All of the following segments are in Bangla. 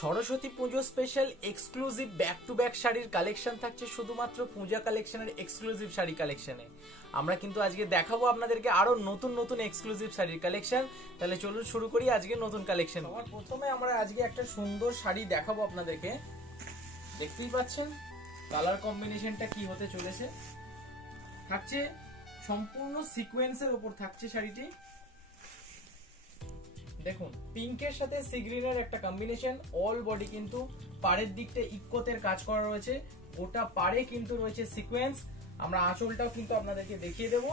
Saraswati Puja special exclusive back to back শাড়ির কালেকশন থাকছে শুধুমাত্র পূজা কালেকশনের এক্সক্লুসিভ শাড়ি কালেকশনে। আমরা কিন্তু আজকে দেখাবো আপনাদেরকে আরো নতুন নতুন এক্সক্লুসিভ শাড়ির কালেকশন। তাহলে চলুন শুরু করি আজকে নতুন কালেকশন। আমার প্রথমে আমরা আজকে একটা সুন্দর শাড়ি দেখাবো আপনাদেরকে। দেখতেই পাচ্ছেন কালার কম্বিনেশনটা কি হতে চলেছে। থাকছে সম্পূর্ণ সিকোয়েন্সের উপর থাকছে শাড়িটি। দেখুন পিঙ্কের সাথে সি গ্রিনের একটা কম্বিনেশন। অল বডি কিন্তু পাড়ের দিকটা ইক্কতের কাজ করা রয়েছে, গোটা পাড়ে কিন্তু রয়েছে সিকোয়েন্স। আমরা আঁচলটাও কিন্তু আপনাদেরকে দেখিয়ে দেব।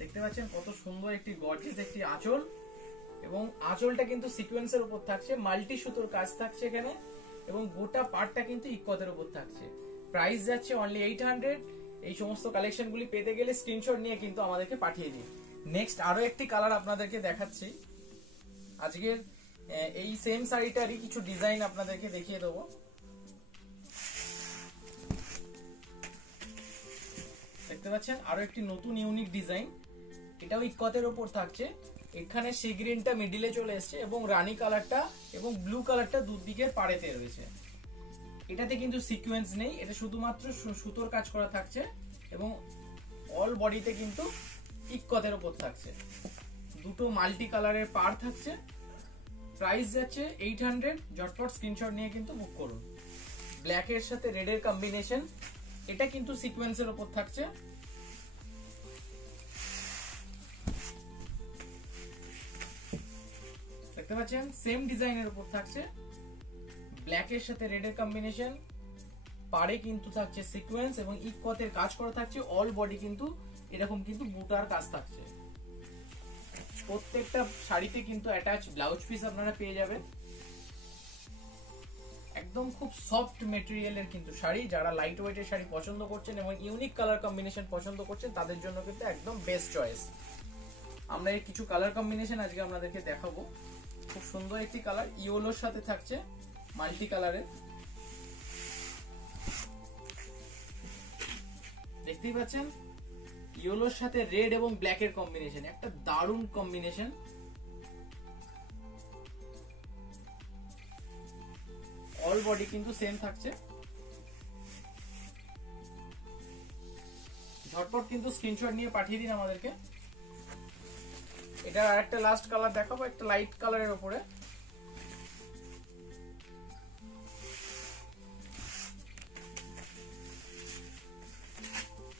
দেখতে পাচ্ছেন কত সুন্দর একটি গর্জিয়াস একটি আঁচল, এবং আঁচলটা কিন্তু সিকোয়েন্সের উপর থাকছে, মাল্টি সুতোর কাজ থাকছে এখানে, এবং গোটা পাড়টা কিন্তু ইক্কতের উপর থাকছে। প্রাইস যাচ্ছে অনলি 800। এই সমস্ত কালেকশনগুলি পেতে গেলে স্ক্রিনশট নিয়ে কিন্তু আমাদেরকে পাঠিয়ে দিন। নেক্সট আরো একটি কালার আপনাদেরকে দেখাচ্ছি। আজকের এই সেম শাড়িটারই কিছু ডিজাইন আপনাদেরকে দেখিয়ে দেবো। দেখতে পাচ্ছেন আরো একটি নতুন ইউনিক ডিজাইন। এটাও ইক্কতের উপর থাকছে। এখানে সি গ্রিনটা মিডিলে চলে এসেছে এবং রানী কালারটা এবং ব্লু কালারটা দুদিকের পাড়েতে রয়েছে। এটাতে কিন্তু সিকোয়েন্স নেই, এটা শুধুমাত্র সুতোর কাজ করা থাকছে এবং অল বডিতে কিন্তু ইক্কতের উপর থাকছে। দুটো মাল্টি কালারের পার থাকছে। প্রাইস যাচ্ছে 800। ঝটপট স্ক্রিনশট নিয়ে কিন্তু বুক করুন। ব্ল্যাকের সাথে রেডের কম্বিনেশন, এটা কিন্তু সিকোয়েন্সের উপর থাকছে। দেখতে পাচ্ছেন সেম ডিজাইনের উপর থাকছে। ব্ল্যাকের সাথে রেডের কম্বিনেশন, পাড়ে কিন্তু থাকছে সিকোয়েন্স এবং ইক্কতের কাজ করা থাকছে। অল বডি কিন্তু এরকম কিন্তু বুটার কাজ থাকছে। প্রত্যেকটা শাড়িতে কিন্তু অ্যাটাচ ব্লাউজ পিস আপনারা পেয়ে যাবেন। একদম খুব সফট মেটেরিয়ালের কিন্তু শাড়ি। যারা লাইট ওয়েটের শাড়ি পছন্দ করছেন এবং ইউনিক কালার কম্বিনেশন পছন্দ করছেন তাদের জন্য কিন্তু একদম বেস্ট চয়েস। আমরা এর কিছু কালার কম্বিনেশন আজকে আপনাদেরকে দেখাবো। খুব সুন্দর একটি কালার ইয়েলোর সাথে থাকছে মাল্টি কালারের। দেখতেই পাচ্ছেন ইয়েলোর সাথে রেড এবং ব্ল্যাকের কম্বিনেশন, একটা দারুণ কম্বিনেশন। অল বডি কিন্তু সেম থাকছে। ঝটপট কিন্তু স্ক্রিনশট নিয়ে পাঠিয়ে দিন আমাদেরকে। এটার আরেকটা লাস্ট কালার দেখাবো, একটা লাইট কালারের উপরে।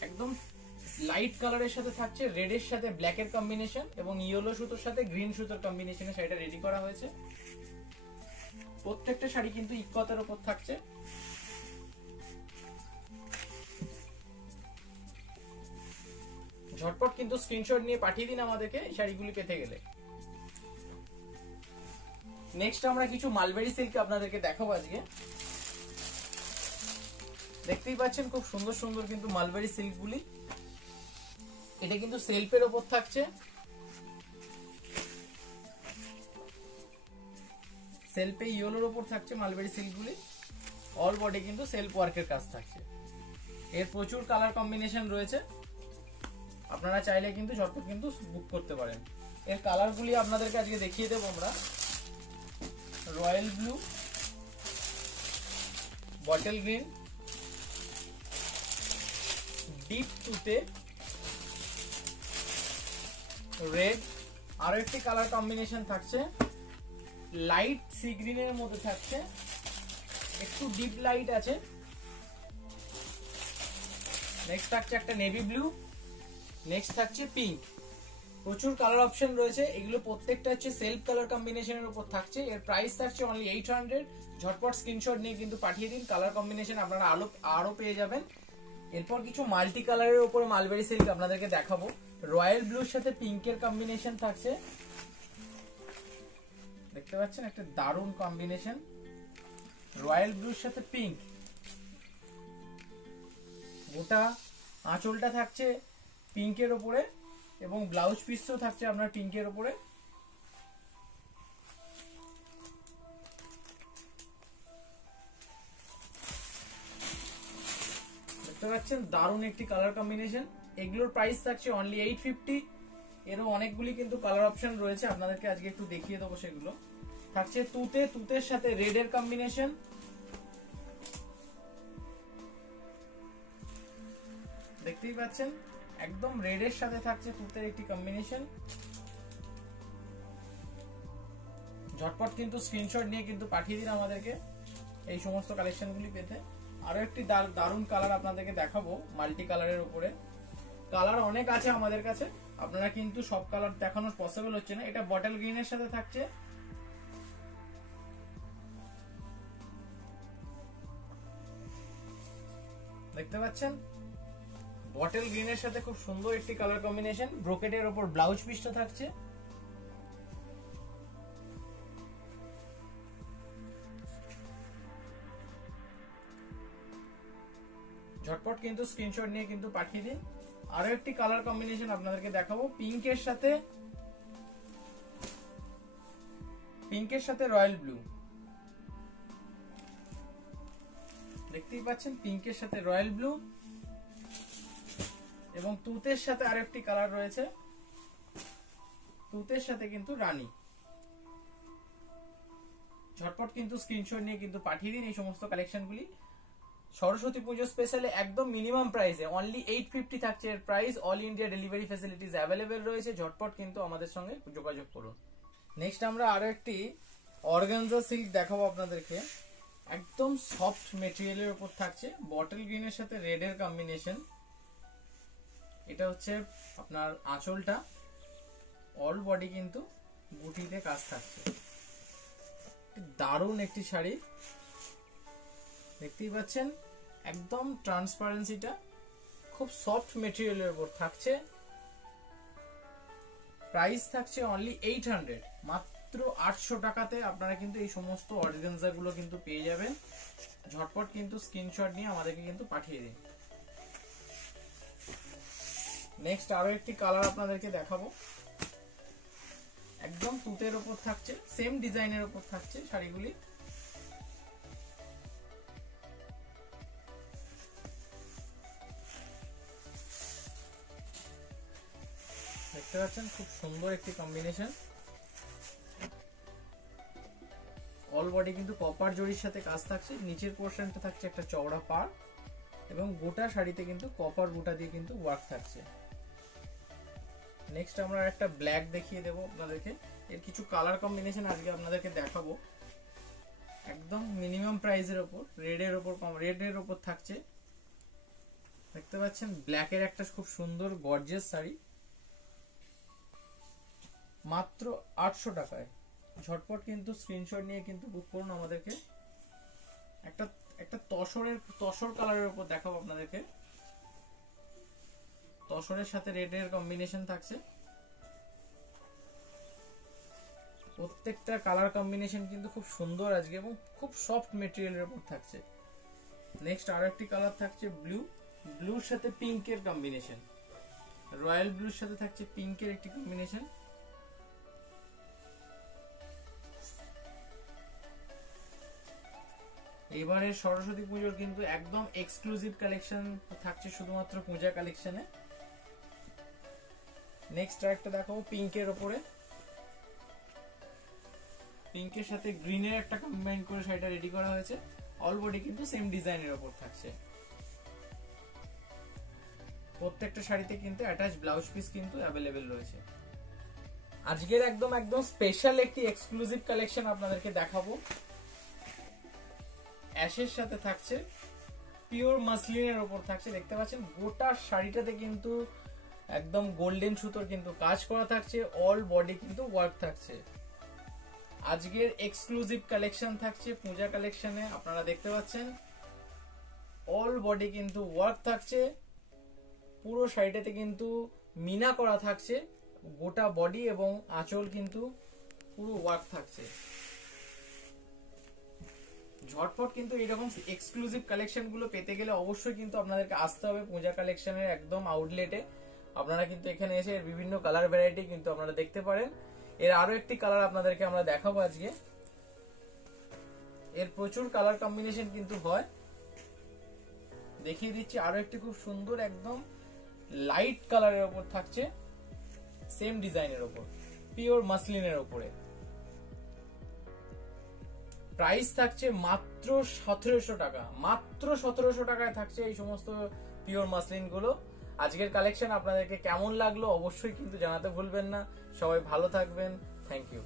একদম লাইট কালারের সাথে থাকছে রেডের সাথে ব্ল্যাকের কম্বিনেশন এবং ইয়েলো সুতোর সাথে গ্রিন সুতোর কম্বিনেশনে শাড়িটা রেডি করা হয়েছে। প্রত্যেকটা শাড়ি কিন্তু ইক্কতের উপর থাকছে। ঝটপট কিন্তু স্ক্রিনশট নিয়ে পাঠিয়ে দিন আমাদেরকে এই শাড়িগুলি পেতে গেলে। নেক্সট আমরা কিছু মালবেরি সিল্ক আপনাদেরকে দেখাবো আজকে। দেখতেই পাচ্ছেন খুব সুন্দর সুন্দর কিন্তু মালবেরি সিল্ক গুলি। এটা কিন্তু সেলফের উপর থাকছে। সেলফে ইয়েলোর উপর থাকছে মালবেরি সিল্ক গুলি। অল বডি কিন্তু সেলফ ওয়ার্কের কাজ থাকছে। এর প্রচুর কালার কম্বিনেশন রয়েছে, আপনারা চাইলে কিন্তু ঝটপট কিন্তু বুক করতে পারেন। এর কালার গুলি আপনাদেরকে আজকে দেখিয়ে দেবো আমরা। Royal blue, bottle green, deep টুতে রেড, আরো একটি কালার কম্বিনেশন থাকছে লাইট সি গ্রিনের মধ্যে থাকছে, একটু ডিপ লাইট আছে। নেক্সট থাকছে একটা নেভি ব্লু, নেক্সট থাকছে পিঙ্ক। প্রচুর কালার অপশন রয়েছে। এগুলো প্রত্যেকটা হচ্ছে সেলফ কালার কম্বিনেশনের উপর থাকছে। এর প্রাইস থাকছে অনলি 800। ঝটপট স্ক্রিনশট নিয়ে কিন্তু পাঠিয়ে দিন। কালার কম্বিনেশন আপনারা আরো পেয়ে যাবেন। এরপর কিছু মাল্টি কালারের উপরে মালবেরি সিল্ক আপনাদেরকে দেখাবো। রয়্যাল ব্লুর সাথে পিঙ্কের কম্বিনেশন থাকছে। দেখতে পাচ্ছেন একটা দারুণ কম্বিনেশন, রয়্যাল ব্লুর সাথে পিঙ্ক। গোটা আঁচলটা থাকছে পিঙ্কের উপরে এবং ব্লাউজ পিসও থাকছে আপনার পিঙ্কের উপরে। দেখতে পাচ্ছেন দারুণ একটি কালার কম্বিনেশন। এগুলোর প্রাইস থাকছে অনলি 850। এরও অনেকগুলি কিন্তু কালার অপশন রয়েছে, আপনাদেরকে আজকে একটু দেখিয়ে দেবো সেগুলো। থাকছে তুতের সাথে রেড এর কম্বিনেশন, দেখতেই পাচ্ছেন একদম রেড এর সাথে থাকছে তুতের একটি কম্বিনেশন। ঝটপট কিন্তু স্ক্রিনশট নিয়ে কিন্তু পাঠিয়ে দিন আমাদেরকে এই সমস্ত কালেকশনগুলি পেতে। আরো একটি দারুণ কালার আপনাদেরকে দেখাবো, মাল্টি কালারের উপরে। কালার অনেক আছে আমাদের কাছে, আপনারা কিন্তু সব কালার দেখানো পসিবল হচ্ছে না। এটা বটল গ্রিনের সাথে থাকছে, দেখতে পাচ্ছেন বটল গ্রিনের সাথে খুব সুন্দর একটি কালার কম্বিনেশন। ব্রোকেটের উপর ব্লাউজ পিসটা থাকছে। ঝটপট কিন্তু স্ক্রিনশট নিয়ে কিন্তু পাঠিয়ে দিন। আরো একটি কালার কম্বিনেশন আপনাদেরকে দেখাবো, পিঙ্কের সাথে রয়্যাল ব্লু। দেখতেই পাচ্ছেন পিঙ্কের সাথে রয়্যাল ব্লু, এবং তুতের সাথে আরো একটি কালার রয়েছে, তুতের সাথে কিন্তু রানী। ঝটপট কিন্তু স্ক্রিনশট নিয়ে কিন্তু পাঠিয়ে দিন এই সমস্ত কালেকশনগুলি। সরস্বতী পুজো স্পেশালে একদম মিনিমাম প্রাইসে অনলি 850 থাকছে এর price. All India delivery facilities available রয়েছে, ঝটপট কিন্তু আমাদের সঙ্গে যোগাযোগ করুন। নেক্সট আমরা আরো একটি অর্গানজা সিল্ক দেখাবো আপনাদেরকে, একদম সফট মেটেরিয়ালের উপর থাকছে, বটল গ্রিনের সাথে রেড এর কম্বিনেশন। এটা হচ্ছে আপনার আঁচলটা, অল বডি কিন্তু বুটিতে কাজ থাকছে। দারুণ একটি শাড়ি, দেখতেই পাচ্ছেন একদম ট্রান্সপারেন্সিটা খুব সফট মেটেরিয়ালের উপর থাকছে। প্রাইস থাকছে অনলি 800, মাত্র 800 টাকাতে আপনারা কিন্তু এই সমস্ত অর্গানজা গুলো কিন্তু পেয়ে যাবেন। ঝটপট কিন্তু স্ক্রিনশট নিয়ে আমাদেরকে কিন্তু পাঠিয়ে দিন। নেক্সট আরো একটি কালার আপনাদেরকে দেখাবো, একদম তুতের উপর থাকছে, সেম ডিজাইনের উপর থাকছে শাড়িগুলি। দেখতে পাচ্ছেন খুব সুন্দর একটি কম্বিনেশন। অল বডি কিন্তু কপার জরির সাথে কাজ থাকছে, নিচের পোর্শনটা থাকছে একটা চওড়া পাড়, এবং গোটা শাড়িতে কিন্তু কপার বুটা দিয়ে কিন্তু ওয়ার্ক থাকছে। নেক্সট আমরা একটা ব্ল্যাক দেখিয়ে দেবো আপনাদেরকে। এর কিছু কালার কম্বিনেশন আজকে আপনাদেরকে দেখাবো, একদম মিনিমাম প্রাইসের উপর, রেড এর উপর থাকছে। দেখতে পাচ্ছেন ব্ল্যাকের একটা খুব সুন্দর গর্জিয়াস শাড়ি, মাত্র 800 টাকায়। ঝটপট কিন্তু স্ক্রিনশট নিয়ে কিন্তু বুক করুন আমাদেরকে। একটা তসর কালারের উপর দেখাবো আপনাদেরকে, তসরের সাথে রেড এর কম্বিনেশন থাকছে। প্রত্যেকটা কালার কম্বিনেশন কিন্তু খুব সুন্দর আজকে, এবং খুব সফট মেটেরিয়ালের উপর থাকছে। নেক্সট আরো একটি কালার থাকছে ব্লুর সাথে পিঙ্কের কম্বিনেশন, রয়্যাল ব্লুর সাথে থাকছে পিঙ্কের একটি কম্বিনেশন। এবারে সরস্বতী পুজোর কিন্তু একদম এক্সক্লুসিভ কালেকশন থাকছে শুধুমাত্র পূজা কালেকশনে। নেক্সট একটা দেখাবো পিঙ্কের উপরে, পিঙ্কের সাথে গ্রিনের একটা কম্বাইন করে শাড়িটা রেডি করা হয়েছে। অল বডি কিন্তু সেম ডিজাইনের উপর থাকছে। প্রত্যেকটা শাড়িতে কিন্তু অ্যাটাচ ব্লাউজ পিস কিন্তু অ্যাভেলেবেল রয়েছে। আজকের একদম স্পেশাল একটি এক্সক্লুসিভ কালেকশন আপনাদেরকে দেখাবো, অ্যাশের সাথে থাকছে, পিওর মাসলিনের উপর থাকছে। দেখতে পাচ্ছেন গোটা শাড়িটাতে কিন্তু একদম গোল্ডেন সুতোর কিন্তু কাজ করা থাকছে, অল বডি কিন্তু ওয়ার্ক থাকছে। আজকের এক্সক্লুসিভ কালেকশন থাকছে পূজা কালেকশনে, আপনারা দেখতে পাচ্ছেন অল বডি কিন্তু ওয়ার্ক থাকছে। পুরো শাড়িটাতে কিন্তু মিনা করা থাকছে, গোটা বডি এবং আঁচল কিন্তু পুরো ওয়ার্ক থাকছে। ঝটপট কিন্তু এরকম এক্সক্লুসিভ কালেকশন গুলো পেতে গেলে অবশ্যই কিন্তু আপনাদেরকে আসতে হবে পূজা কালেকশনের একদম আউটলেটে। আপনারা কিন্তু এখানে এসে এর বিভিন্ন কালার ভ্যারাইটি কিন্তু আপনারা দেখতে পারেন। এর আরো একটি কালার আপনাদেরকে আমরা দেখাবো আজকে, এর প্রচুর কালার কম্বিনেশন কিন্তু হয়, দেখিয়ে দিচ্ছি। আরো একটি খুব সুন্দর একদম লাইট কালারের উপর থাকছে, সেম ডিজাইনের উপর, পিওর মাসলিনের উপরে। প্রাইস থাকছে মাত্র 1700 টাকা, মাত্র 1700 টাকায় থাকছে এই সমস্ত পিওর মাসলিন গুলো। আজকের কালেকশন আপনাদেরকে কেমন লাগলো অবশ্যই কিন্তু জানাতে ভুলবেন না। সবাই ভালো থাকবেন, থ্যাংক ইউ।